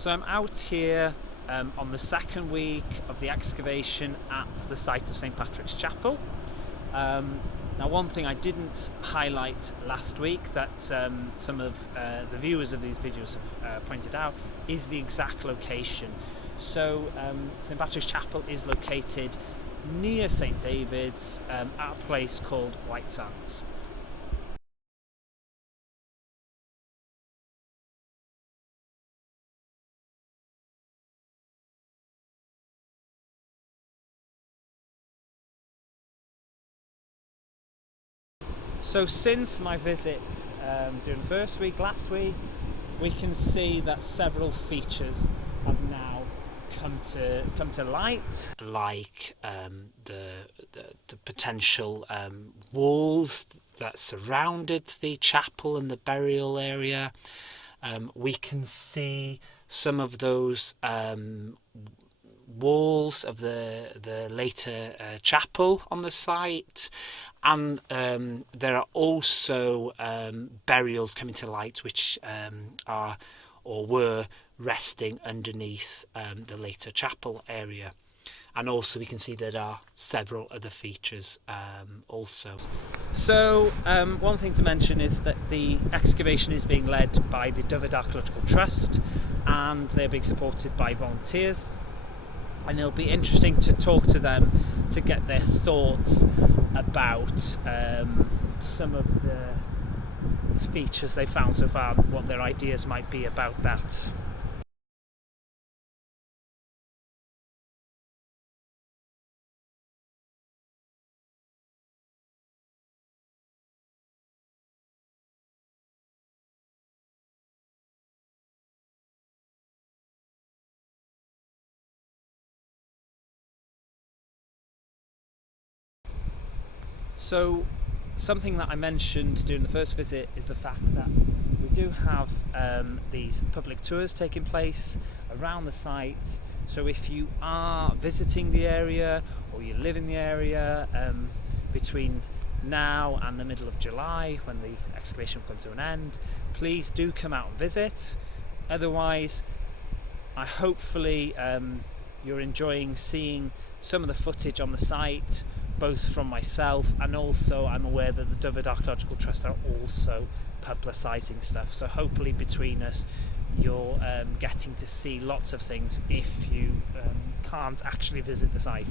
So I'm out here on the second week of the excavation at the site of St Patrick's Chapel. Now, one thing I didn't highlight last week that some of the viewers of these videos have pointed out is the exact location. So St Patrick's Chapel is located near St David's at a place called White Sands. So since my visit during the first week, last week, we can see that several features have now come to light, like the potential walls that surrounded the chapel and the burial area. We can see some of those walls of the later chapel on the site, and there are also burials coming to light which are or were resting underneath the later chapel area. And also we can see there are several other features also. So one thing to mention is that the excavation is being led by the Dyfed Archaeological Trust, and they're being supported by volunteers. And it'll be interesting to talk to them to get their thoughts about some of the features they found so far, what their ideas might be about that. So something that I mentioned during the first visit is the fact that we do have these public tours taking place around the site. So if you are visiting the area or you live in the area between now and the middle of July, when the excavation will come to an end, please do come out and visit. Otherwise, hopefully you're enjoying seeing some of the footage on the site, both from myself, and also I'm aware that the Dyfed Archaeological Trust are also publicising stuff. So hopefully between us you're getting to see lots of things if you can't actually visit the site.